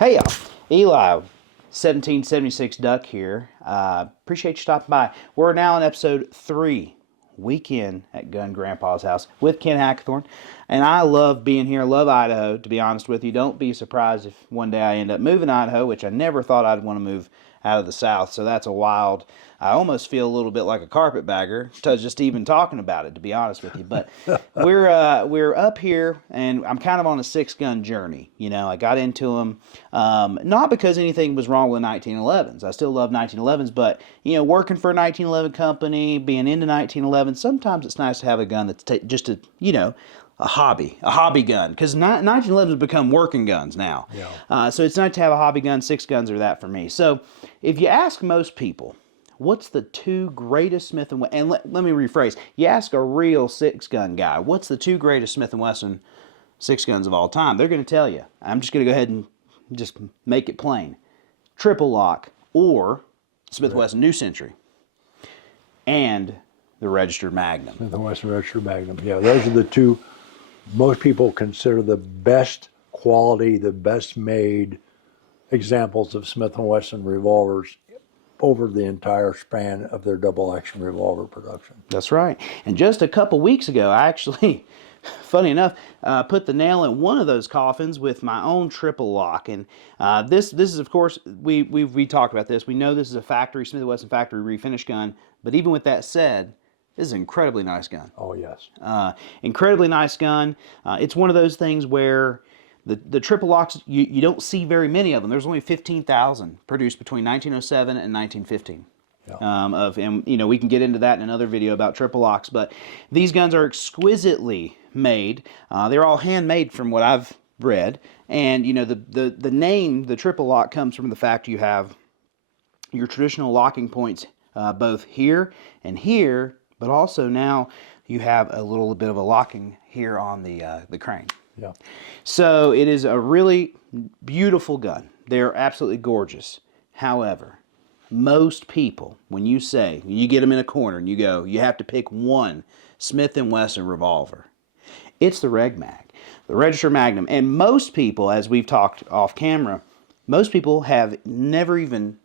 Hey y'all, Eli, 1776 Duck here. Appreciate you stopping by. We're now in episode 3, weekend at Gun Grandpa's house with Ken Hackathorn. And I love being here, love Idaho, to be honest with you. Don't be surprised if one day I end up moving to Idaho, which I never thought I'd want to move out of the South. So that's a wild, I almost feel a little bit like a carpetbagger just even talking about it, to be honest with you. But we're up here, and I'm kind of on a 6-gun journey. You know, I got into them not because anything was wrong with 1911s. I still love 1911s, but you know, working for a 1911 company, being into 1911, sometimes it's nice to have a gun that's just a a hobby gun, because 1911s become working guns now. Yeah. So it's nice to have a hobby gun. 6 guns are that for me. So if you ask most people, what's the 2 greatest Smith & Wesson, and let me rephrase, you ask a real 6-gun guy, what's the 2 greatest Smith & Wesson 6 guns of all time, they're going to tell you. I'm just going to go ahead and just make it plain. Triple lock or Smith & Wesson New Century and the Registered Magnum. Smith & Wesson Registered Magnum. Yeah, those are the 2 most people consider the best quality, the best made examples of Smith & Wesson revolvers over the entire span of their double action revolver production. That's right. And just a couple weeks ago, I actually, funny enough, put the nail in one of those coffins with my own triple lock. And this is, of course, we talked about this. We know this is a factory, Smith & Wesson factory refinish gun. But even with that said, this is an incredibly nice gun. Oh, yes. Incredibly nice gun. It's one of those things where the triple locks, you don't see very many of them. There's only 15,000 produced between 1907 and 1915. Yeah. And you know, we can get into that in another video about triple locks, but these guns are exquisitely made. They're all handmade from what I've read. And you know, the name, the triple lock, comes from the fact you have your traditional locking points both here and here, but also now you have a little bit of a locking here on the crane. Yeah. So it is a really beautiful gun. They're absolutely gorgeous. However, most people, when you say, you get them in a corner and you go, you have to pick one Smith & Wesson revolver, it's the Reg Mag, the Registered Magnum. And most people, as we've talked off camera, most people have never even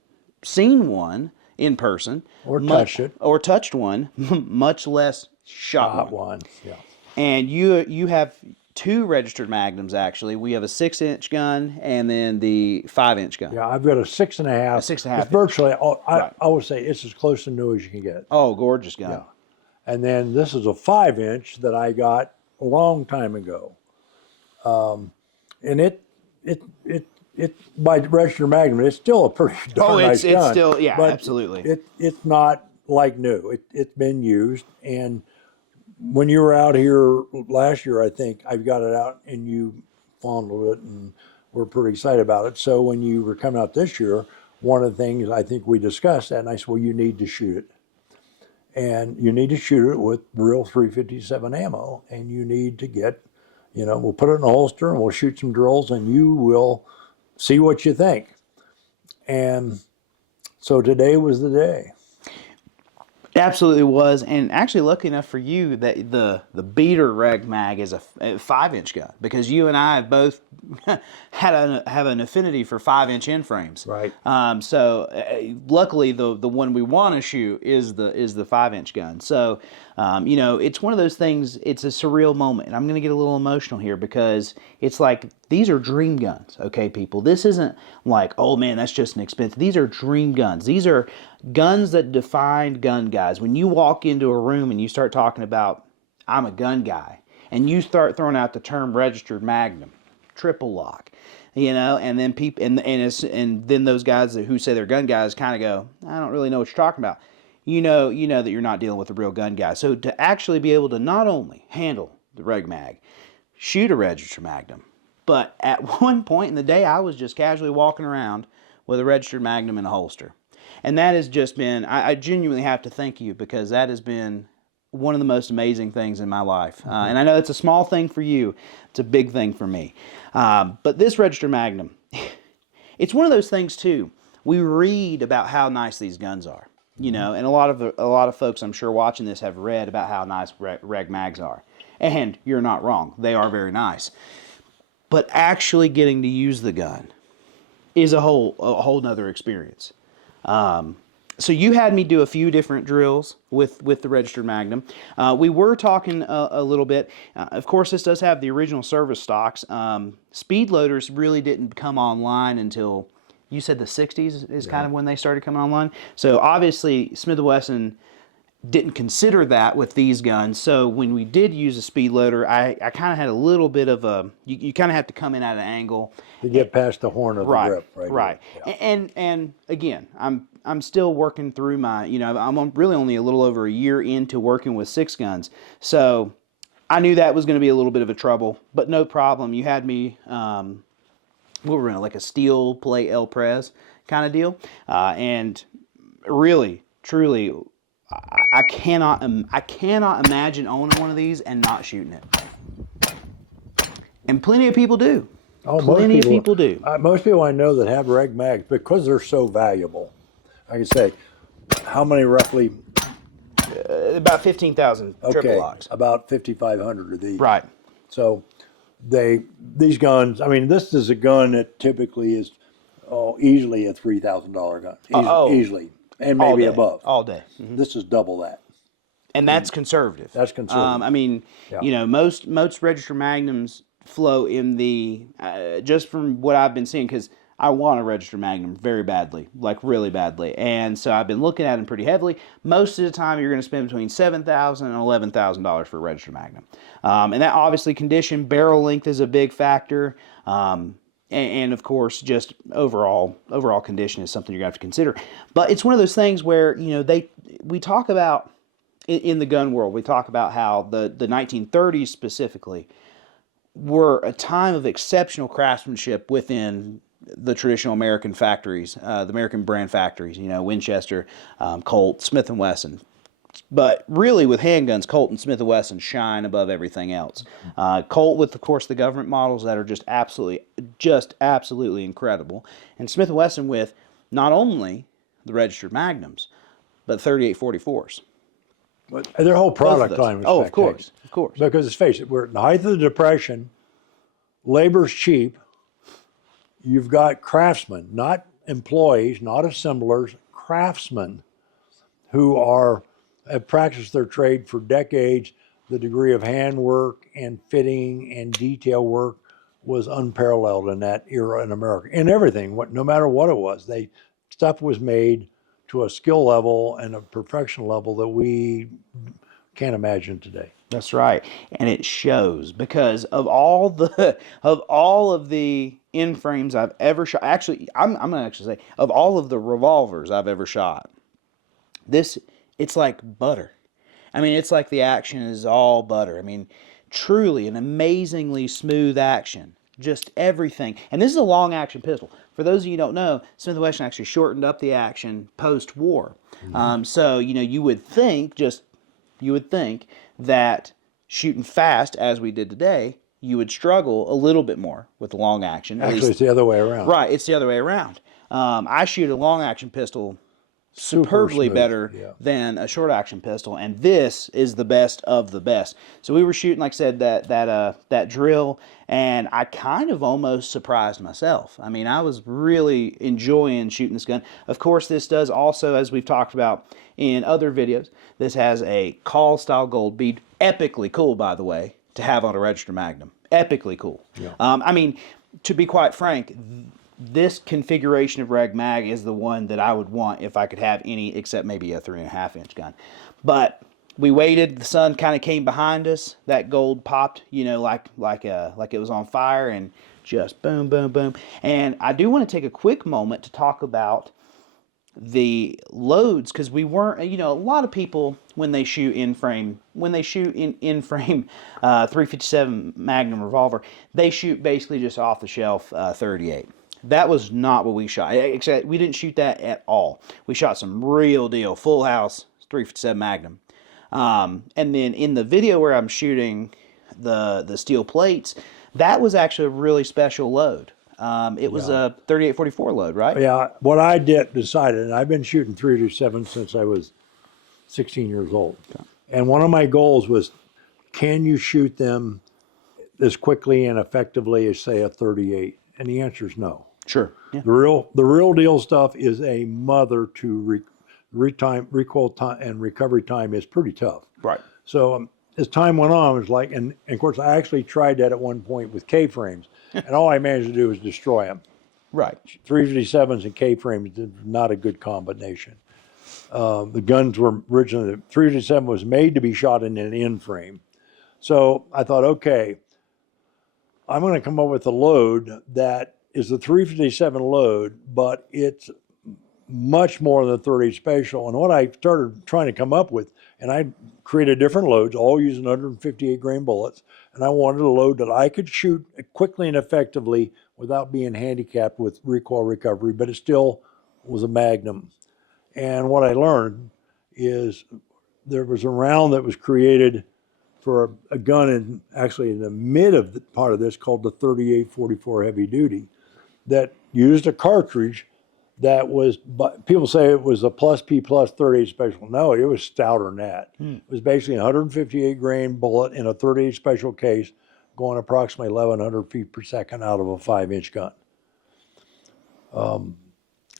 seen one in person. Or touched it. Or touched one, much less shot one. Yeah. And you have 2 Registered Magnums, actually. We have a 6-inch gun and then the 5-inch gun. Yeah, I've got a 6.5. A 6.5. It's virtually, I would say it's as close to new as you can get. Oh, gorgeous gun. Yeah. And then this is a 5-inch that I got a long time ago. And it by Registered Magnum, it's still a pretty darn nice gun. It's still, yeah, absolutely. It's not like new. It's been used, and when you were out here last year, I think I've got it out and you fondled it and we're pretty excited about it. So when you were coming out this year, one of the things I think we discussed that, and I said, well, you need to shoot it. And you need to shoot it with real 357 ammo, and you need to get, you know, we'll put it in a holster and we'll shoot some drills and you will see what you think. And so today was the day. It absolutely was, and actually lucky enough for you that the beater Reg Mag is a 5-inch gun, because you and I have both have an affinity for 5-inch end frames. Right. So luckily the one we want to shoot is the 5-inch gun. So you know, it's one of those things. It's a surreal moment, and I'm going to get a little emotional here because it's like these are dream guns. Okay, people, this isn't like, oh man, that's just an expensive. These are dream guns. These are guns that defined gun guys. When you walk into a room and you start talking about, I'm a gun guy, and you start throwing out the term Registered Magnum, triple lock, you know, and then people and then those guys who say they're gun guys kind of go, I don't really know what you're talking about. You know that you're not dealing with a real gun guy. So to actually be able to not only handle the Reg Mag, shoot a Registered Magnum, but at one point in the day, I was just casually walking around with a Registered Magnum in a holster. And that has just been, I genuinely have to thank you, because that has been one of the most amazing things in my life. And I know it's a small thing for you. It's a big thing for me. But this Registered Magnum, it's one of those things too. We read about how nice these guns are, you know, and a lot of folks I'm sure watching this have read about how nice Reg Mags are. And you're not wrong. They are very nice. But actually getting to use the gun, is a whole nother experience. So you had me do a few different drills with the Registered Magnum. We were talking a little bit. Of course, this does have the original service stocks. Speed loaders really didn't come online until, you said the 60s is kind of when they started coming online. So obviously Smith & Wesson didn't consider that with these guns. So when we did use a speed loader, I kind of had a little bit of a, you kind of have to come in at an angle to get past the horn of the grip. Right. Yeah. And again, I'm still working through my, I'm really only a little over a year into working with 6 guns. So I knew that was going to be a little bit of a trouble, but no problem. You had me, what were we running, like a steel plate El Prez kind of deal. And really, truly, I cannot imagine owning one of these and not shooting it. And plenty of people do. Oh, plenty of people do. Most people I know that have Reg Mags, because they're so valuable, I can say, how many roughly? About 15,000 triple locks. About 5,500 of these. Right. So these guns, I mean, this is a gun that typically is easily a $3,000 gun. Easily. And maybe above. All day. Mm-hmm. This is double that. And that's conservative. That's conservative. I mean, most Registered Magnums flow in the, just from what I've been seeing, because I want a Registered Magnum very badly, like really badly. And so I've been looking at them pretty heavily. Most of the time, you're going to spend between $7,000 and $11,000 for a Registered Magnum. And that obviously condition, barrel length is a big factor. And of course, just overall condition is something you're going to have to consider. But it's one of those things where, we talk about, in the gun world, we talk about how the 1930s specifically were a time of exceptional craftsmanship within the traditional American factories, the American brand factories, Winchester, Colt, Smith & Wesson. But really, with handguns, Colt and Smith & Wesson shine above everything else. Colt with, of course, the government models that are just absolutely incredible. And Smith & Wesson with not only the Registered Magnums, but 3844s. But their whole product line was spectacular. Of course. Because let's face it, we're at the height of the Depression. Labor's cheap. You've got craftsmen, not employees, not assemblers, craftsmen who have practiced their trade for decades. The degree of handwork and fitting and detail work was unparalleled in that era in America. In everything, no matter what it was, stuff was made to a skill level and a perfection level that we can't imagine today. That's right, and it shows because of all of the in frames I've ever shot. Actually, I'm gonna say of all of the revolvers I've ever shot, it's like butter. I mean, it's like the action is all butter. I mean, truly an amazingly smooth action. Just everything. And this is a long action pistol. For those of you who don't know, Smith & Wesson actually shortened up the action post-war. Mm-hmm. So, you would think that shooting fast, as we did today, you would struggle a little bit more with the long action. Actually, it's the other way around. Right, it's the other way around. I shoot a long action pistol superbly better than a short action pistol, and this is the best of the best. So we were shooting, like I said, that drill, and I kind of almost surprised myself. I mean, I was really enjoying shooting this gun. Of course, this does also, as we've talked about in other videos, this has a call style gold bead. Epically cool, by the way, to have on a Registered Magnum. Epically cool. Yeah. I mean, to be quite frank, this configuration of Reg Mag is the one that I would want if I could have any, except maybe a 3.5-inch gun. But we waited. The sun kind of came behind us. That gold popped, like it was on fire, and just boom, boom, boom. And I do want to take a quick moment to talk about the loads, because we weren't, a lot of people when they shoot in frame 357 Magnum revolver, they shoot basically just off the shelf 38. That was not what we shot. Except we didn't shoot that at all. We shot some real deal full house 357 Magnum. And then in the video where I'm shooting the steel plates, that was actually a really special load. It was a 3844 load, right? Yeah. What I decided, and I've been shooting 357 since I was 16 years old. Okay. And one of my goals was, can you shoot them as quickly and effectively as, say, a 38? And the answer is no. Sure. Yeah. The real deal stuff is a mother to recoil time and recovery time is pretty tough. Right. So as time went on, it was like, and of course, I actually tried that at one point with K-frames, and all I managed to do was destroy them. Right. 357s and K-frames is not a good combination. The guns were originally, the 357 was made to be shot in an in frame. So I thought, okay, I'm going to come up with a load that is the 357 load, but it's much more than 30 special. And what I started trying to come up with, and I created different loads, all using 158 grain bullets. And I wanted a load that I could shoot quickly and effectively without being handicapped with recoil recovery, but it still was a Magnum. And what I learned is there was a round that was created for a gun in actually in the mid of the part of this called the 3844 heavy duty that used a cartridge that was, people say it was a plus P plus 38 special. No, it was stouter than that. It was basically a 158 grain bullet in a 38 special case going approximately 1,100 feet per second out of a 5-inch gun.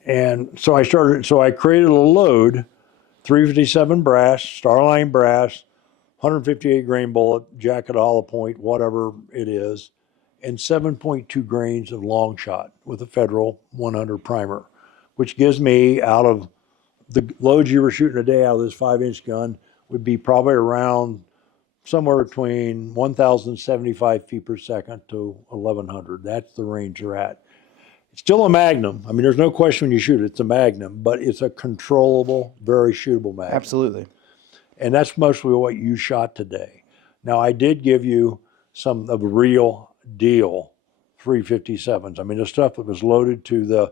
And so I created a load, 357 brass, Starline brass, 158 grain bullet, jacket hollow point, whatever it is, and 7.2 grains of long shot with a Federal 100 primer, which gives me, out of the loads you were shooting a day out of this 5-inch gun, would be probably around somewhere between 1,075 feet per second to 1,100. That's the range you're at. It's still a Magnum. I mean, there's no question when you shoot it, it's a Magnum, but it's a controllable, very shootable Magnum. Absolutely. And that's mostly what you shot today. Now, I did give you some of the real deal 357s. I mean, the stuff that was loaded to the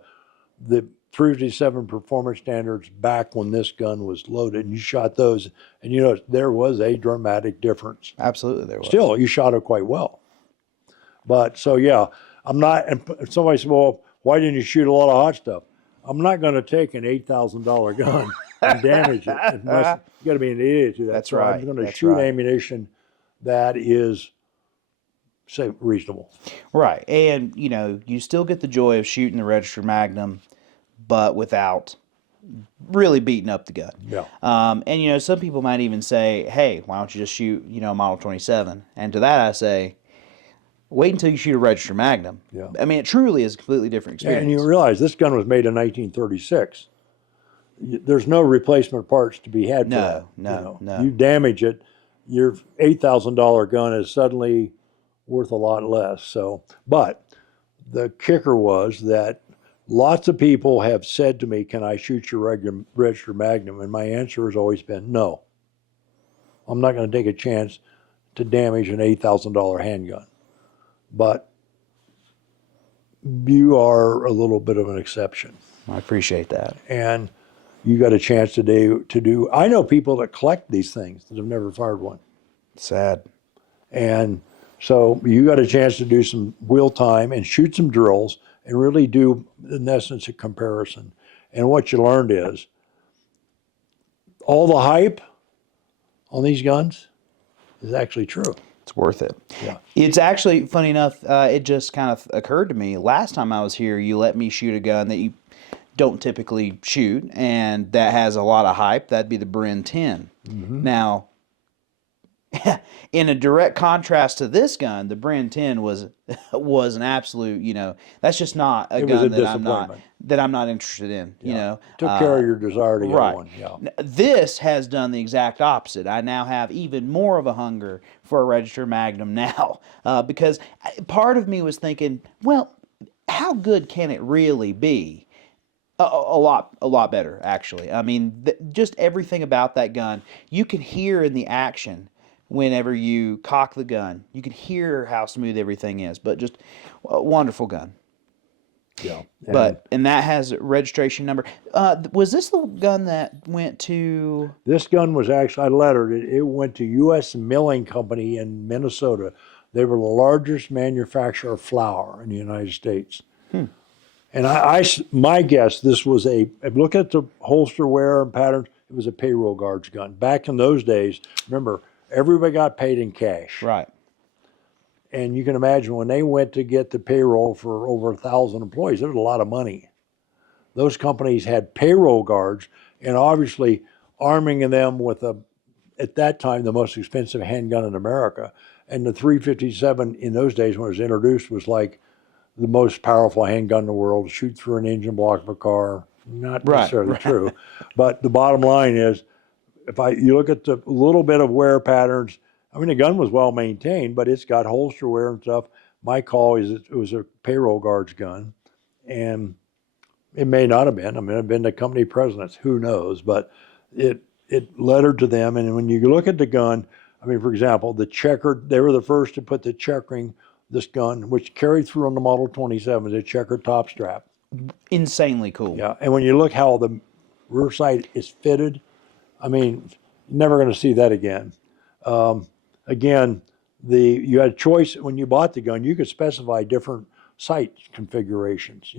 357 performance standards back when this gun was loaded, and you shot those, and you know, there was a dramatic difference. Absolutely, there was. Still, you shot it quite well. But so, yeah, I'm not, and somebody said, well, why didn't you shoot a lot of hot stuff? I'm not going to take an $8,000 gun and damage it. Unless, you got to be an idiot to do that. That's so right. I'm going to That's shoot right. ammunition that is, say, reasonable. Right. And, you know, you still get the joy of shooting the Registered Magnum, but without really beating up the gun. Yeah. And, you know, some people might even say, hey, why don't you just shoot, you know, a Model 27? And to that I say, wait until you shoot a Registered Magnum. Yeah. I mean, it truly is a completely different experience. And you realize this gun was made in 1936. There's no replacement parts to be had for that. No. You damage it, your $8,000 gun is suddenly worth a lot less. So, but the kicker was that lots of people have said to me, can I shoot your Registered Magnum? And my answer has always been no. I'm not going to take a chance to damage an $8,000 handgun. But you are a little bit of an exception. I appreciate that. And you got a chance today to do, I know people that collect these things that have never fired one. Sad. And so you got a chance to do some wheel time and shoot some drills and really do, in essence, a comparison. And what you learned is all the hype on these guns is actually true. It's worth it. Yeah. It's actually, funny enough, it just kind of occurred to me, last time I was here, you let me shoot a gun that you don't typically shoot, and that has a lot of hype. That'd be the Bren 10. Mm-hmm. Now, in a direct contrast to this gun, the Bren 10 was an absolute, you know, that's just not a gun that I'm not interested in. Yeah. You know, took care of your desire to get one. Yeah. This has done the exact opposite. I now have even more of a hunger for a Registered Magnum now, because part of me was thinking, well, how good can it really be? A lot better, actually. I mean, just everything about that gun, you can hear in the action. Whenever you cock the gun, you can hear how smooth everything is, but just a wonderful gun. Yeah. And that has registration number. Was this the gun that went to? This gun was actually, I lettered it. It went to U.S. Milling Company in Minnesota. They were the largest manufacturer of flour in the United States. And my guess, this was look at the holster wear and patterns, it was a payroll guard's gun. Back in those days, remember, everybody got paid in cash. Right. And you can imagine when they went to get the payroll for over 1,000 employees, it was a lot of money. Those companies had payroll guards, and obviously arming them with at that time, the most expensive handgun in America. And the 357 in those days when it was introduced was like the most powerful handgun in the world, shoot through an engine block of a car. Not necessarily true. But the bottom line is, you look at the little bit of wear patterns, I mean, the gun was well maintained, but it's got holster wear and stuff. My call is it was a payroll guard's gun. And it may not have been. I mean, it had been the company presidents, who knows? But it lettered to them. And when you look at the gun, I mean, for example, they were the first to put the checkering, this gun, which carried through on the Model 27, the checkered top strap. Insanely cool. Yeah, and when you look how the rear sight is fitted, I mean, you're never going to see that again. Again, you had a choice when you bought the gun. You could specify different sight configurations.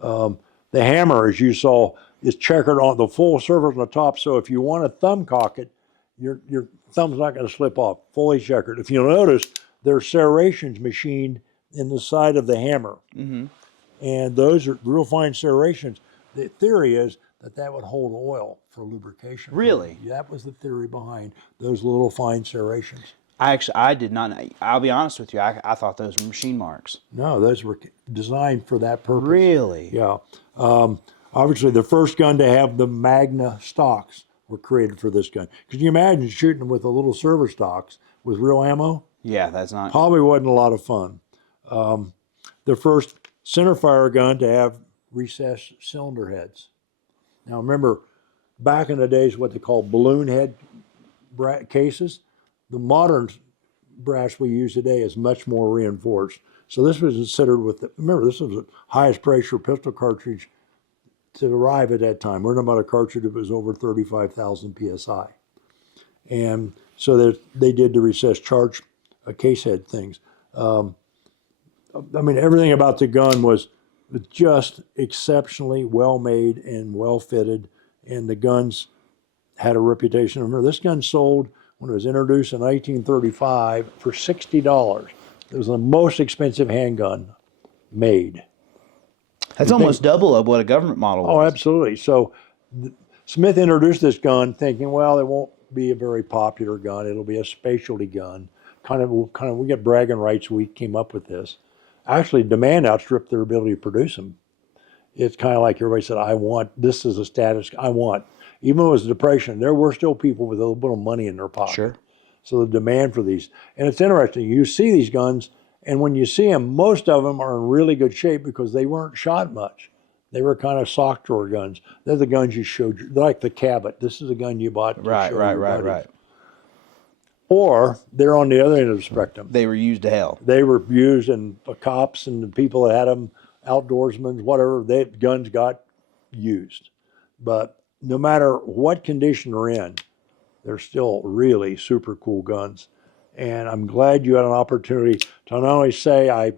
The hammer, as you saw, is checkered on the full surface on the top. So if you want to thumb cock it, your thumb's not going to slip off. Fully checkered. If you'll notice, there's serrations machined in the side of the hammer. Mm-hmm. And those are real fine serrations. The theory is that would hold oil for lubrication. Really? That was the theory behind those little fine serrations. I did not. I'll be honest with you. I thought those were machine marks. No, those were designed for that purpose. Really? Yeah. Obviously, the first gun to have the Magna stocks were created for this gun. Could you imagine shooting them with the little server stocks with real ammo? Yeah, that's not. Probably wasn't a lot of fun. The first centerfire gun to have recessed cylinder heads. Now remember, back in the days, what they call balloon head cases, the modern brass we use today is much more reinforced. So this was considered remember, this was the highest pressure pistol cartridge to arrive at that time. We're talking about a cartridge that was over 35,000 PSI. And so they did the recessed charge case head things. I mean, everything about the gun was just exceptionally well made and well fitted, and the guns had a reputation. Remember, this gun sold when it was introduced in 1935 for $60. It was the most expensive handgun made. That's almost double of what a government model was. Oh, absolutely. So Smith introduced this gun thinking, well, it won't be a very popular gun. It'll be a specialty gun. We get bragging rights. We came up with this. Actually, demand outstripped their ability to produce them. It's kind of like everybody said, this is a status, even though it was a depression, there were still people with a little bit of money in their pocket. Sure. So the demand for these, and it's interesting, you see these guns, and when you see them, most of them are in really good shape because they weren't shot much. They were kind of sock drawer guns. They're the guns you showed, they're like the Cabot. This is a gun you bought to show your buddies. Or they're on the other end of the spectrum. They were used to hell. They were used, and the cops and the people that had them, outdoorsmen, whatever, guns got used. But no matter what condition they're in, they're still really super cool guns. And I'm glad you had an opportunity to not only say, I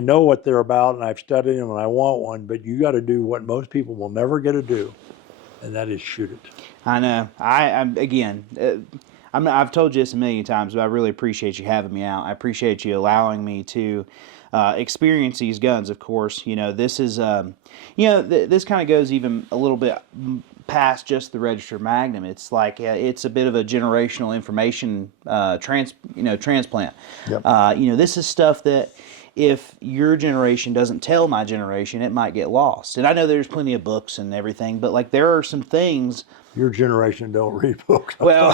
know what they're about and I've studied them and I want one, but you got to do what most people will never get to do, and that is shoot it. I know. I've told you this a million times, but I really appreciate you having me out. I appreciate you allowing me to experience these guns. Of course, this is, this kind of goes even a little bit past just the Registered Magnum. It's like it's a bit of a generational information transplant. Yep. This is stuff that if your generation doesn't tell my generation, it might get lost. And I know there's plenty of books and everything, but like there are some things. Your generation don't read books. Well,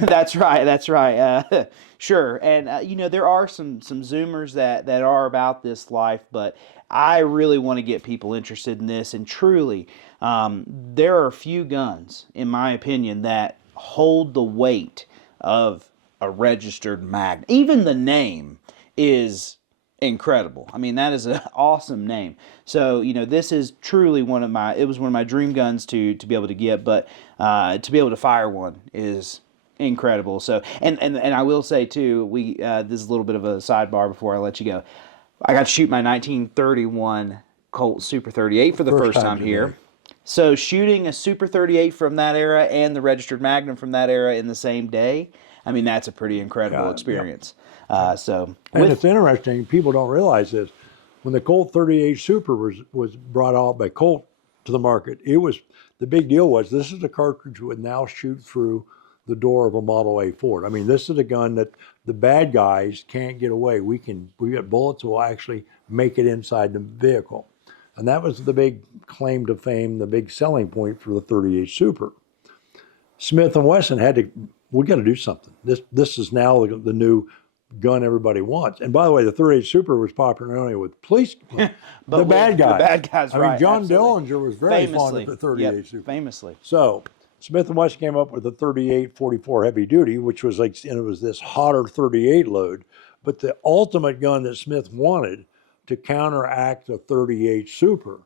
that's right. Sure. And, there are some Zoomers that are about this life, but I really want to get people interested in this. And truly, there are few guns, in my opinion, that hold the weight of a Registered Magnum. Even the name is incredible. I mean, that is an awesome name. So, this is truly one of my dream guns to be able to get, but to be able to fire one is incredible. So, and I will say too, this is a little bit of a sidebar before I let you go. I got to shoot my 1931 Colt Super 38 for the first time here. So shooting a Super 38 from that era and the Registered Magnum from that era in the same day, I mean, that's a pretty incredible Yeah, experience. So, And it's interesting, people don't realize this. When the Colt 38 Super was brought out by Colt to the market, the big deal was this is a cartridge that would now shoot through the door of a Model A Ford. I mean, this is a gun that the bad guys can't get away. We got bullets that will actually make it inside the vehicle. And that was the big claim to fame, the big selling point for the 38 Super. Smith and Wesson we got to do something. This is now the new gun everybody wants. And by the way, the 38 Super was popular not only with police, but the bad guys. The bad guys, I right. mean, John absolutely. Dillinger was very fond Famously. of the 38 Yep, Super. famously. So Smith and Wesson came up with the 38-44 heavy duty, which was and it was this hotter 38 load. But the ultimate gun that Smith wanted to counteract the 38 Super,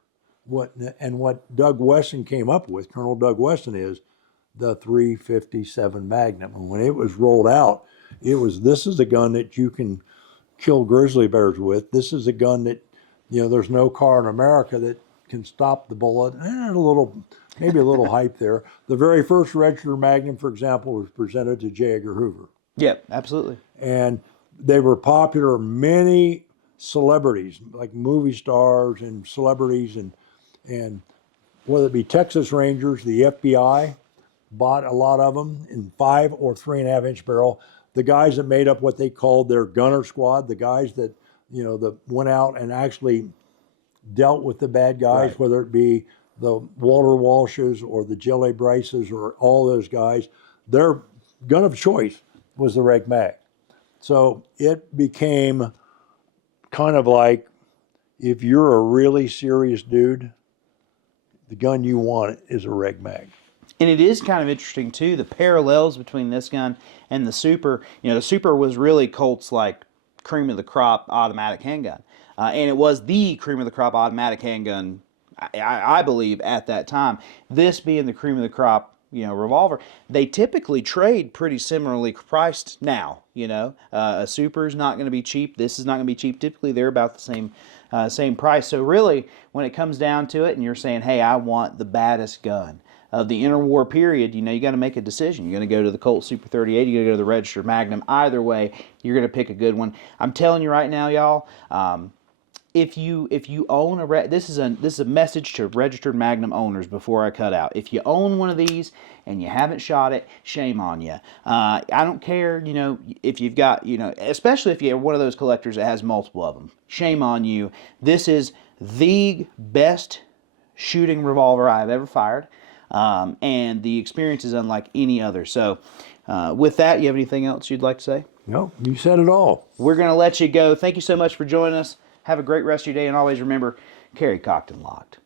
what Doug Wesson came up with, Colonel Doug Wesson, is the 357 Magnum. And when it was rolled out, this is a gun that you can kill grizzly bears with. This is a gun that, there's no car in America that can stop the bullet. And maybe a little hype there. The very first Registered Magnum, for example, was presented to J. Edgar Hoover. Yep, absolutely. And they were popular. Many celebrities, like movie stars and celebrities, and whether it be Texas Rangers, the FBI, bought a lot of them in 5 or 3.5 inch barrel. The guys that made up what they called their gunner squad, the guys that that went out and actually dealt with the bad guys, Right. whether it be the Walter Walshes or the Jelly Bryces or all those guys, their gun of choice was the Reg Mag. So it became kind of like, if you're a really serious dude, the gun you want is a Reg Mag. And it is kind of interesting too, the parallels between this gun and the Super. The Super was really Colt's like cream of the crop automatic handgun, and it was the cream of the crop automatic handgun, I believe, at that time. This being the cream of the crop, revolver. They typically trade pretty similarly priced now. A Super is not going to be cheap. This is not going to be cheap. Typically, they're about the same price. So really, when it comes down to it, and you're saying, "Hey, I want the baddest gun of the interwar period," you got to make a decision. You're going to go to the Colt Super 38. You're going to go to the Registered Magnum. Either way, you're going to pick a good one. I'm telling you right now, y'all. If you own this is a message to Registered Magnum owners before I cut out. If you own one of these and you haven't shot it, shame on you. I don't care, if you've got, especially if you're one of those collectors that has multiple of them. Shame on you. This is the best shooting revolver I've ever fired, and the experience is unlike any other. So, with that, you have anything else you'd like to say? No, you said it all. We're going to let you go. Thank you so much for joining us. Have a great rest of your day, and always remember, carry cocked and locked.